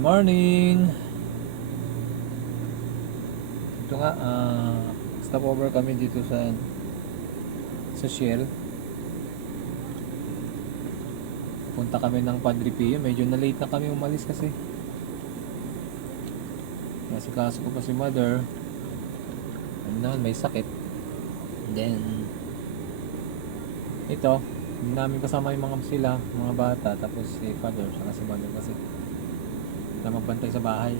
Morning! Ito nga, stop over kami dito sa Shell. Punta kami ng Padre Pio. Medyo na late na kami umalis kasi nasikaso ko pa si mother. Ano naman, may sakit. Then ito, hindi namin kasama yung mga bata, tapos si father, saka si mother kasi na magbantay sa bahay.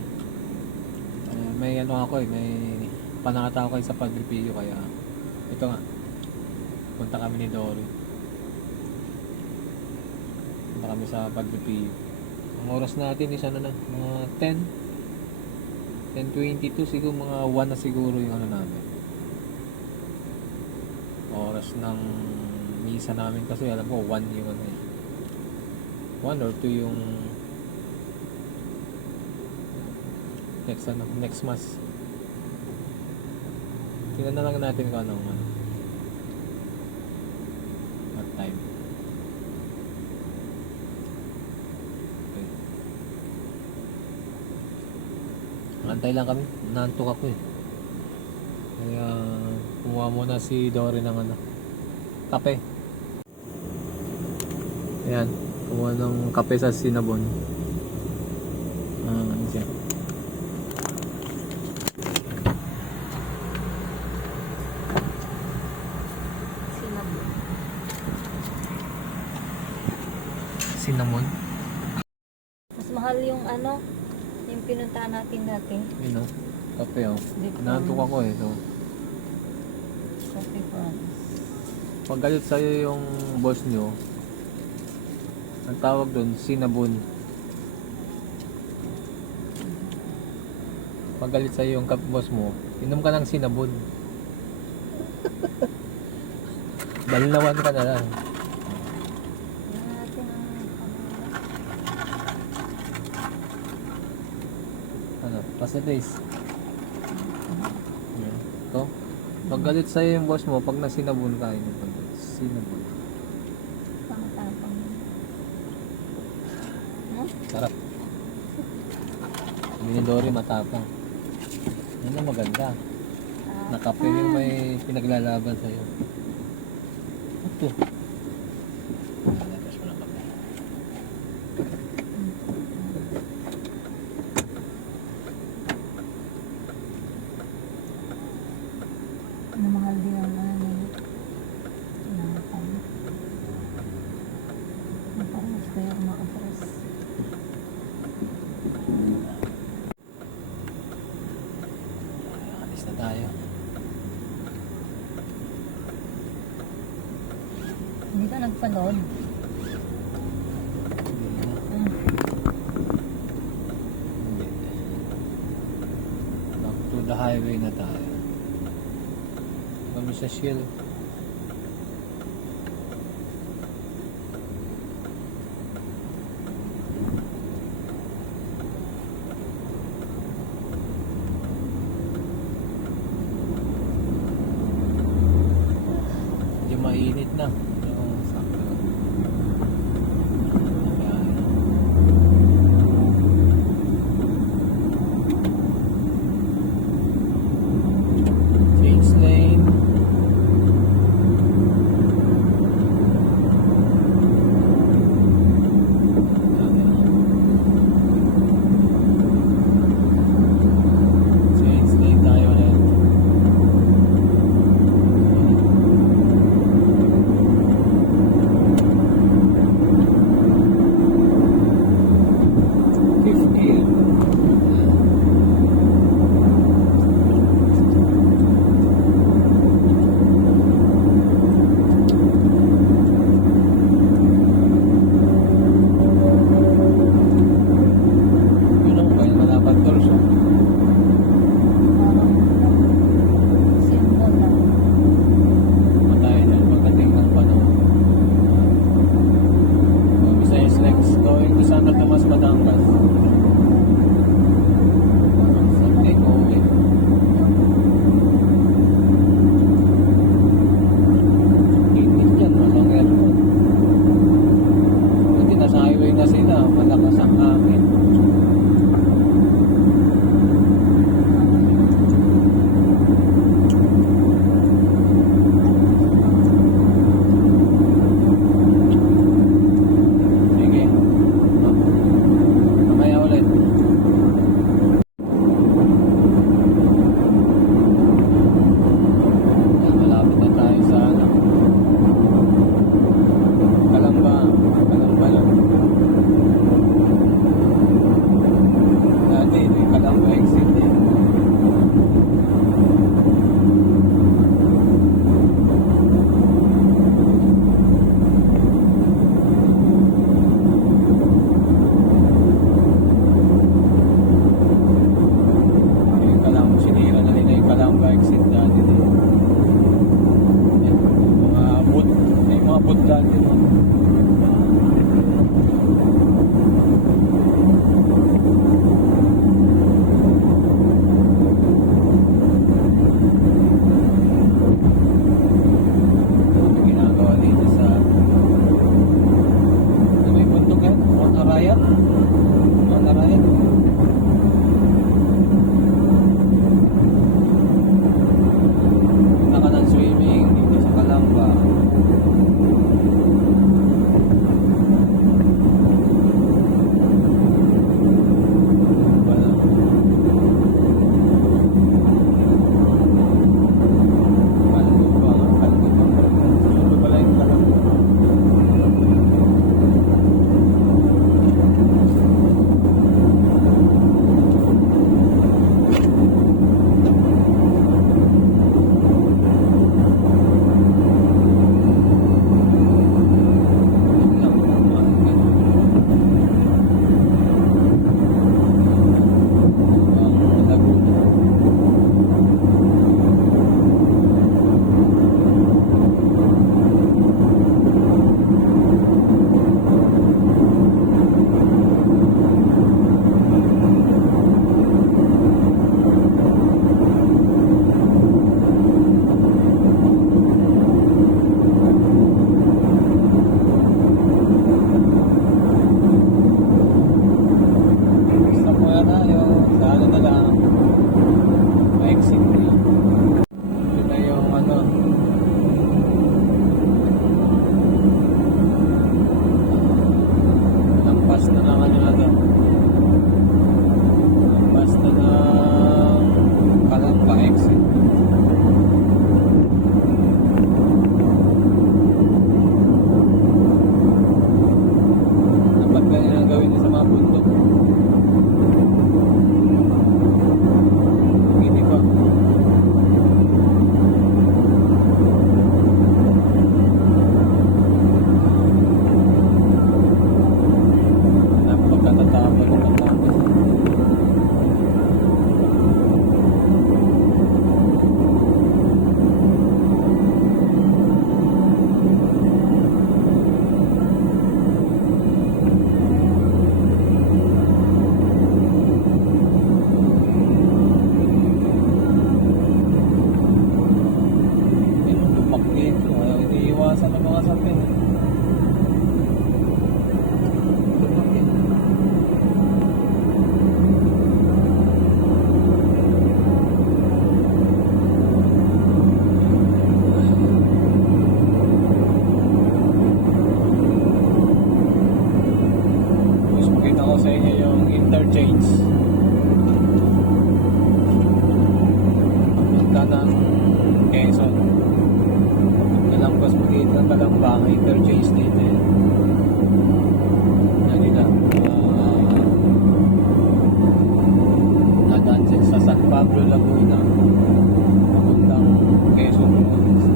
May panangata ako sa Padre Pio, kaya ito nga, punta kami ni Dory. Punta kami sa Padre Pio. Ang oras natin is mga 10:22 siguro, mga 1 na siguro yung namin. Oras ng misa namin kasi alam ko 1 yung 1 or 2 yung next mass. Tingnan na lang natin kung anong what time. Okay. Antay lang kami, naantok ako kaya kumuha muna si Dory ng kape. Ayan, kumuha ng kape sa Cinnabon. Ano siya? Cinnamon. Mas mahal yung yung pinuntahan natin dati. Yun kape Naantok ako so. Coffee France. Pag galit sa'yo yung boss nyo, ang tawag doon, Cinnabon. Pag galit sa'yo yung boss mo, inom ka ng Cinnabon. Balinawan ka na lang. Pasadays. Ito. Pag galit sa'yo yung boss mo, pag nasinabon ka, inom ka doon. Cinnabon. Pangtapang. Sarap. Hindi ni Dory matapang. Yan ang maganda. Nakape yung may pinaglalaban sa'yo. Ito. Nalagas mo ng kape. Mahal din ang parang gusto yung umakatras. Alis na tayo. Hindi ka nagpanood? Hindi. Back to the highway na tayo. Kami sa Shell. Medyo mainit na. Yung sakto. Change lane. Tara rin. Punta ka ng swimming dito sa Calamba. Wala. Ito pala yung Calamba. Stop muna tayo. Sa ano na lang. Ma-exit na. Ito na yung ano. Lampas na ng ano na to. Lampas na ng Calamba exit. Dapat ganyan ang gawin sa mga bundok. Hindi pa. Napagkatatapos ng Batangas. Tumak dito. Ayaw iniiwasan ng mga sapin. Tumak dito. Tapos makita ko sa inyo yung interchange. Punta ng Quezon. Nalangkos mo dito ang Calamba, ang interchange dito eh. Ano nila, nadaan din sa San Pablo, Laguna, papuntang Quezon Province.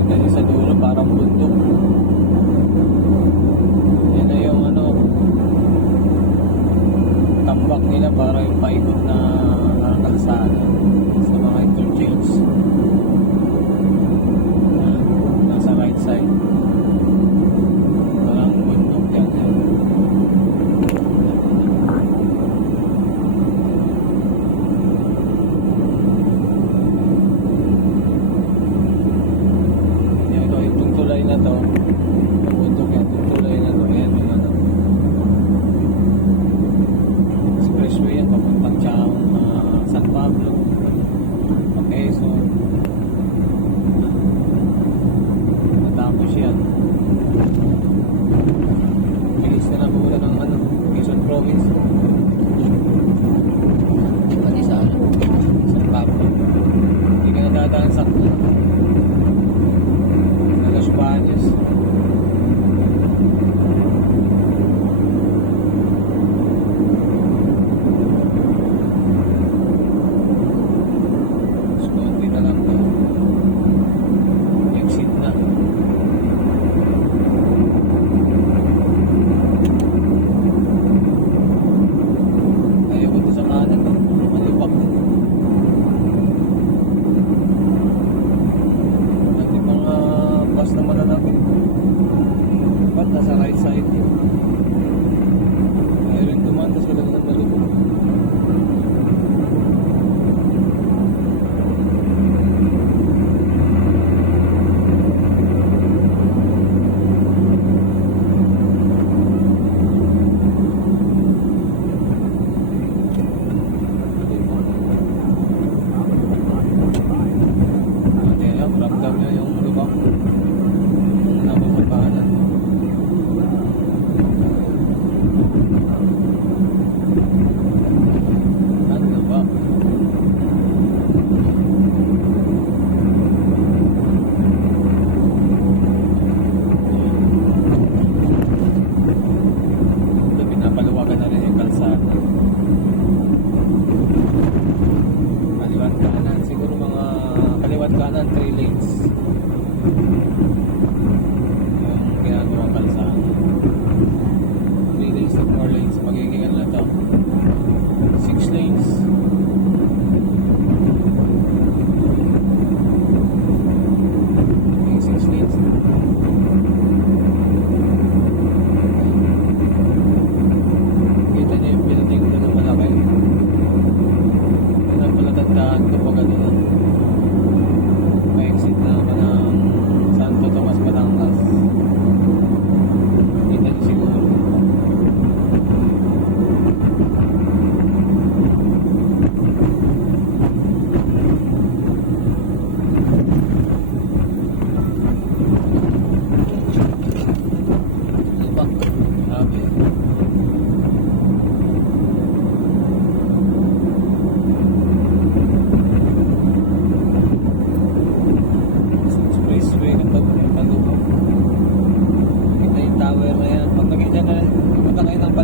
Kita niyo sa dulo parang bundok. Yan na yung ano, tambak nila para yung paikot na kalsada sa mga interchange. Yan, nasa right side. Parang bundok yan. Yan ito, itong tulay na to. Bundok yan, itong tulay na to. Yan yung ano. Expressway yan, papuntang San Pablo. Quezon. Matapos yan. Bilis na lang muna ng ano, Quezon Province. Pati sa ano, San Pablo. Hindi ka nadadaan sa Los Baños.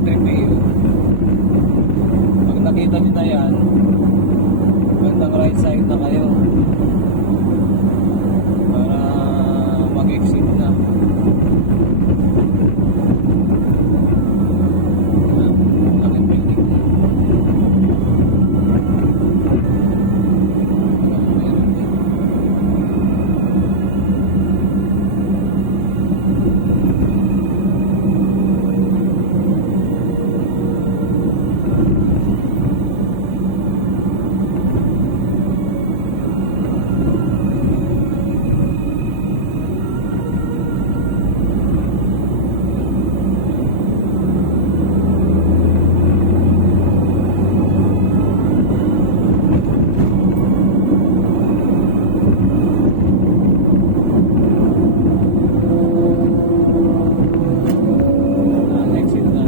Padre Pio. Pag nakita nyo na yan, bandang right side na kayo para mag-exit na. Laking building na. Meron din. Exit na.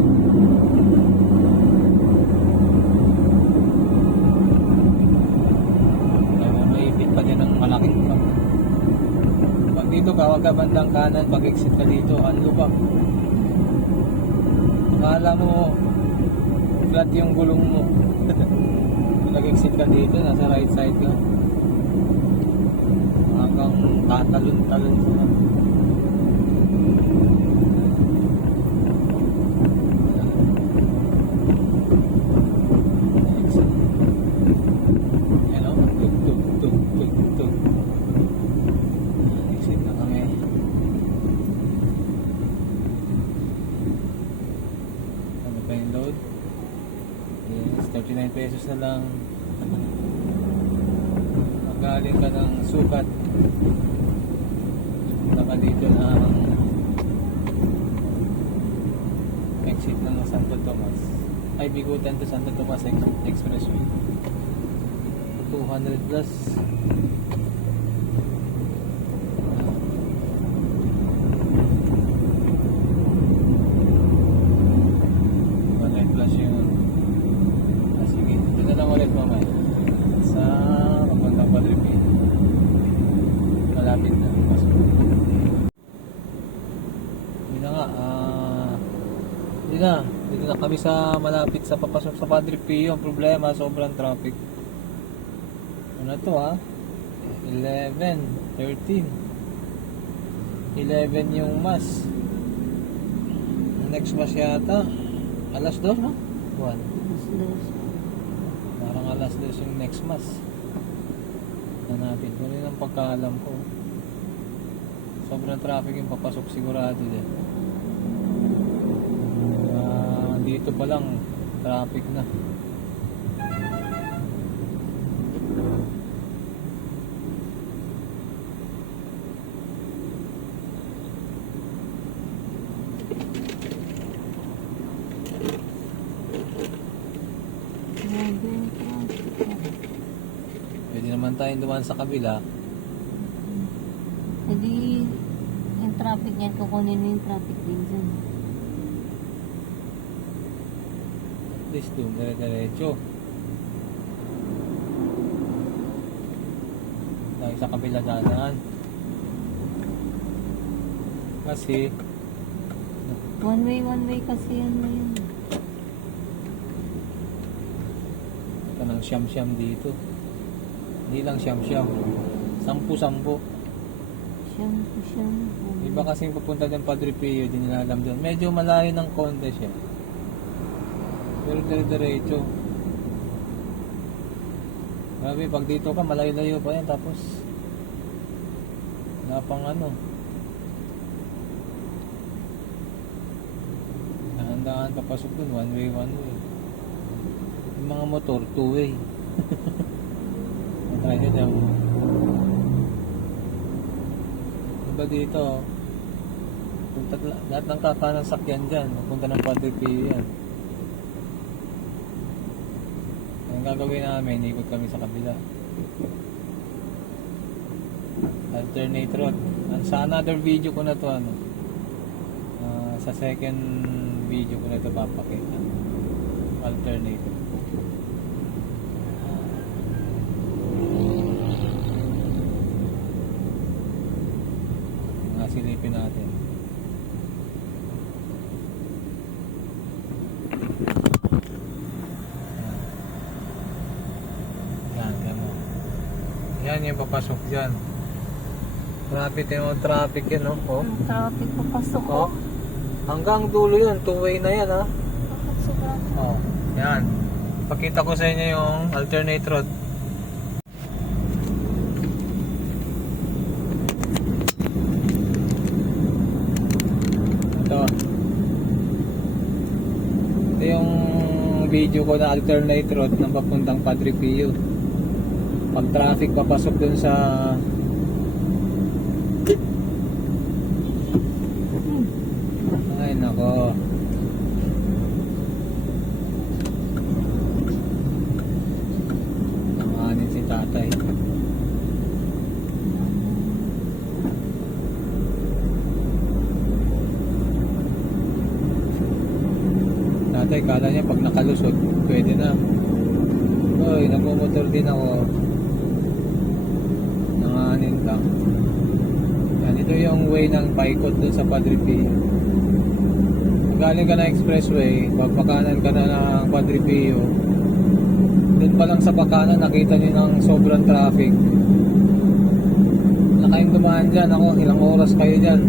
Maipit pa din ng malaking truck. Pag dito ka, wag ka bandang kanan. Pag exit ka dito, ano pa? Akala mo flat yung gulong mo. Kung nag-exit ka dito, nasa right side ka. Hanggang tatalon-talon sa exit. Hello? Tug, tug, tug, tug, tug. Exit na kami. Ano pa yung load? Yes, 39 pesos na lang. Magaling ka ng sukat. Punta ka dito ng exit ng Santo Tomas. Ay, Bigutan to Santo Tomas Expressway. 200 plus. Plus yun. Sige, ito na lang ulit mamaya. Sa papuntang Padre Pio. Malapit na. Pasok. Yun na nga. Dito na kami sa malapit sa papasok sa Padre Pio. Ang problema, sobrang traffic. Ano to 11, 13. 11 yung mas. Next mas yata. Alas 2, no? 1. Parang alas 2 yung next mas. Natin. Kung yun ang pagkaalam ko. Sobrang traffic yung papasok sigurado din. Dito pa lang traffic na. Pwede naman tayong dumaan sa kabila. Hindi yung traffic niyan, kukunin mo yung traffic din dyan. At least doon, dire-diretso. Dahil sa kabila dadaan. Kasi One way kasi yan na yun. ito ng siyam-siyam dito. Hindi lang siyam-siyam. 10-10. Siyam. Iba kasing pupunta ng Padre Pio, di nila alam doon. Medyo malayo ng konti siya. Pero dire-diretso. Grabe, pag dito ka, malayo-layo pa yan. Tapos, wala pang ano. Dahan-dahan papasok dun, one way. Yung mga motor, two way. Try nyo dyan. Diba dito, lahat ng kakanang sakyan dyan, punta ng Padre Pio yan. Ang gagawin namin, ikot kami sa kabila. Alternate road. Sa another video ko na to, sa second video ko na to papakita. Alternate road. Silipin natin. Tingnan niyo yung papasok dyan. Traffic, yung traffic yan, no? Oh. Ang traffic papasok ko. Oh. Hanggang dulo yun, two-way na yan, ha? Bakit sobrang... Oh, yan. Pakita ko sa inyo yung alternate road. Ito. Ito yung video ko na alternate road ng papuntang Padre Pio. Pag traffic papasok dun sa ay nako. Nanganin si tatay. Tatay, kala niya pag nakalusot, pwede na. Uy, nagmumotor din ako. Nanganin lang. Yan, ito yung way ng paikot dun sa Padre Pio. Galing ka na expressway, pagpakanan ka na ng Padre Pio. Doon pa lang sa pakanan, nakita niyo ng sobrang traffic. Na kayong dumaan dyan, ako, ilang oras kayo dyan.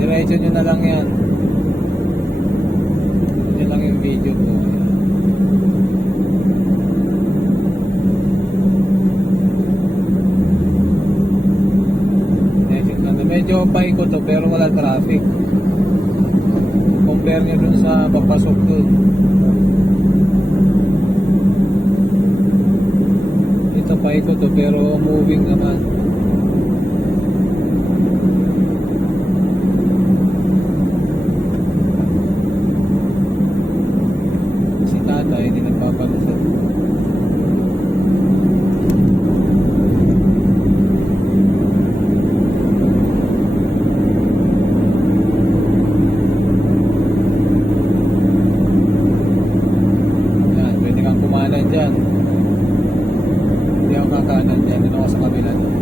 Diretso nyo na lang yan. Yun lang yung video ko. Medyo paikot to pero wala traffic. Compare nyo dun sa papasok dun. Ito paikot to pero moving naman. Si tatay hindi nagpapalusot. Dyan. Hindi ako kakanan dyan. Doon ako sa kabila doon.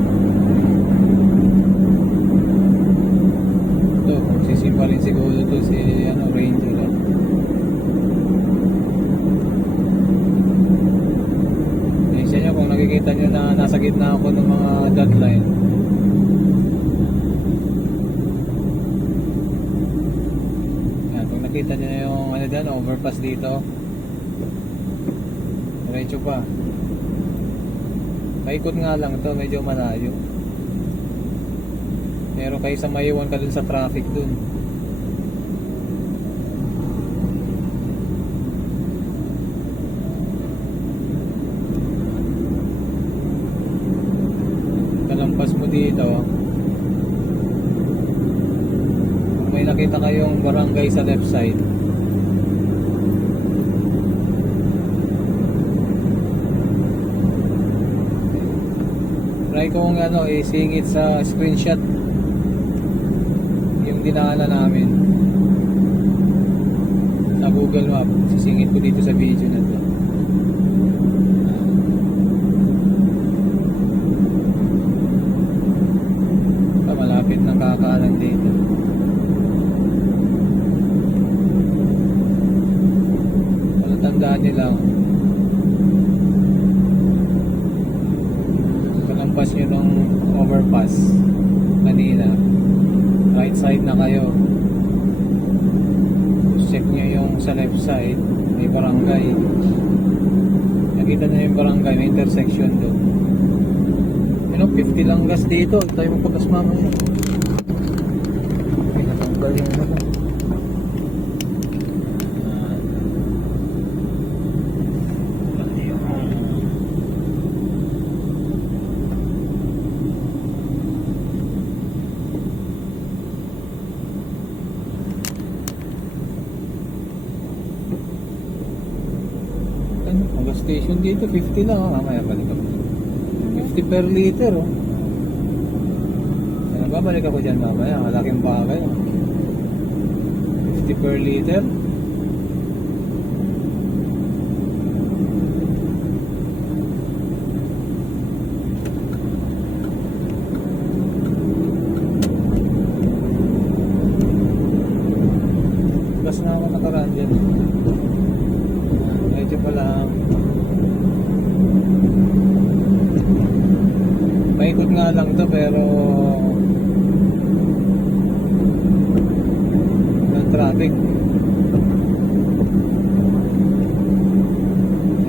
Ito, sisipa rin siguro ito si Ranger. Isa nyo kung nakikita nyo na nasa gitna ako ng mga dot line. Yan, kung nakita nyo na yung dyan, overpass dito. Diretso pa. Paikot nga lang to, medyo malayo. Pero kayo sa maiwan ka dun sa traffic dun. Kalampas mo dito. Kung may nakita kayong barangay sa left side, try kong isingit sa screenshot yung dinaanan namin sa Google Map. Sisingit ko dito sa video na to. Malapit ng kakaanan dito. Tandaan nyo lang, lampas nyo ng overpass kanina, right side na kayo, check nyo yung sa left side, may barangay. Nakita nyo yung barangay, may intersection doon. 50 lang gas dito, tayo magpagas mamaya. Pinatanggal yung gas station dito, 50 lang. Mamaya balik ako. 50 per liter, oh. Ano ba, balik ako dyan mamaya. Malaking bagay, oh. 50 per liter. Gas na ako nakaraan dyan. Medyo pa lang dito pero ng traffic.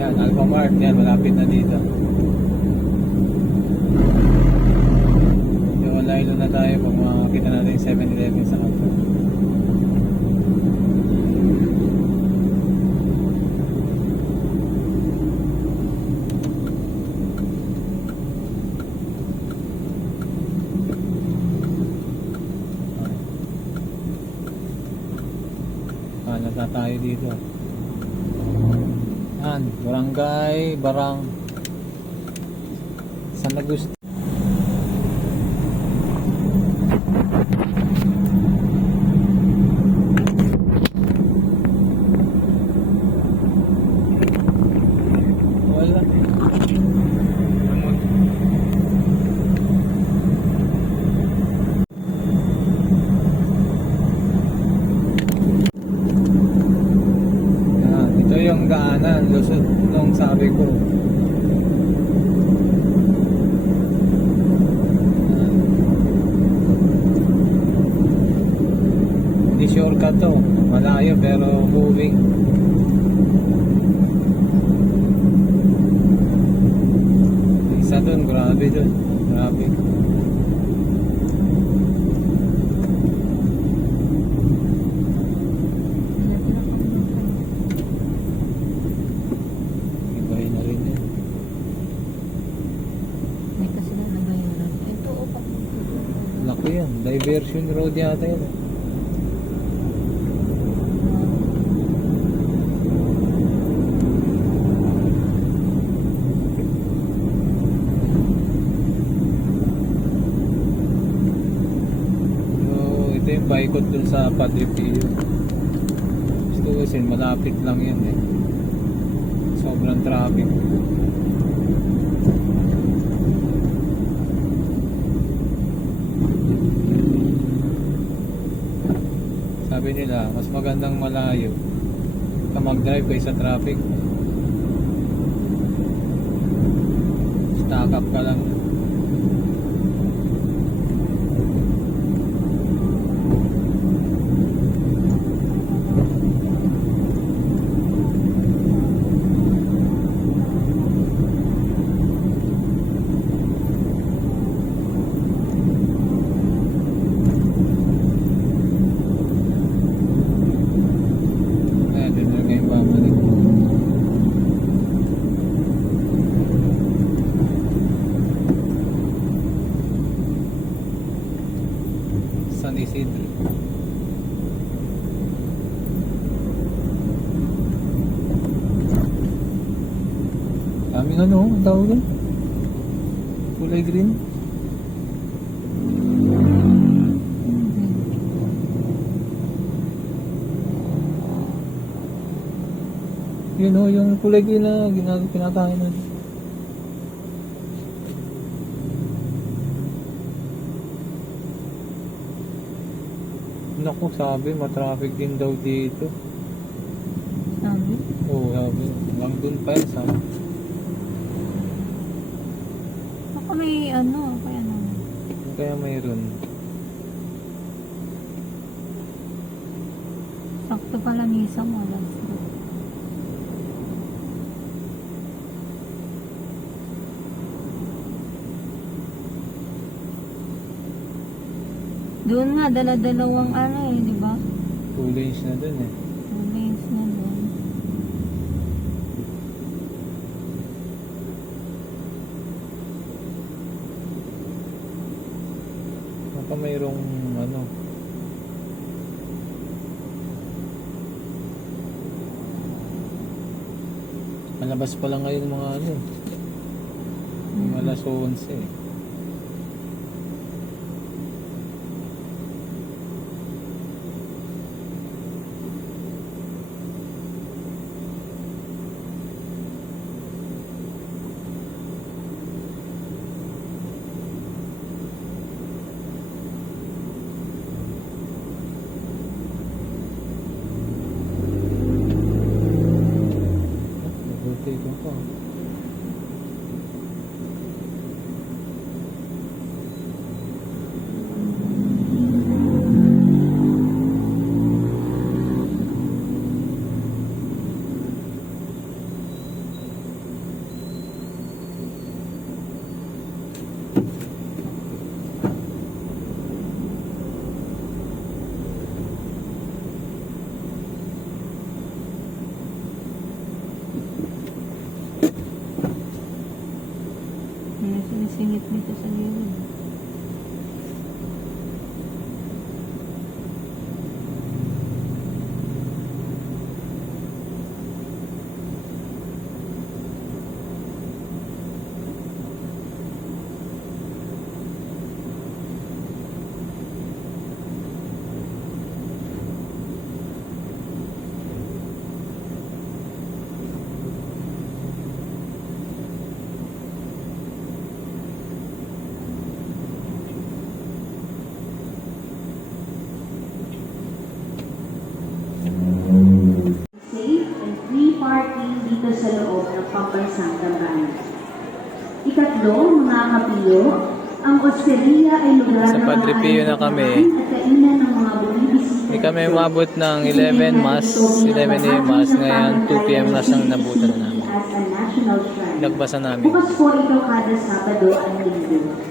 Yan, Alphamart. Yan, malapit na dito. Yung layo na tayo pag makakita natin yung 7-Eleven sa kanto. Na tayo dito. Yan, Barangay Barang San Agustin. Wala. Ito yung daanan, lusot nung sabi ko. Hindi shortcut to, malayo pero moving. Isa dun, grabe dun, grabe. Diversion road yata yun. So, ito yung paikot dun sa Padre Pio. Gusto kasi malapit lang yan eh. Sobrang traffic. Sabi nila, mas magandang malayo ka mag-drive kaysa traffic. Stack up ka lang. San Isidro. Daming ano, ang tawag doon? Kulay green. Yun o, yung kulay green na pinatahin natin. Naku, sabi, matraffic din daw dito. Sabi? Oo, sabi. Lang dun pa yun, sabi. Baka may ano, kaya naman. Kaya mayroon. Sakto pala misa mo, alas. Doon nga, dala-dalawang ano eh, di ba? 2 lanes na dun eh. 2 lanes na doon. Baka mayroong ano. Malabas pa lang ngayon mga ano. Yung alas 11 eh. Buti ko pa. Ikatlo, mga kapiyo, ang osteria ay lugar Sa Padre Pio na kami. at kainan ng mga bumibisita. Hindi kami umabot ng 11 Mass, 11 a.m. Mass. Ngayon, 2 p.m. na siyang nabutan na namin. As a national shrine. Nagbasa namin. Bukas po ito kada Sabado at Linggo.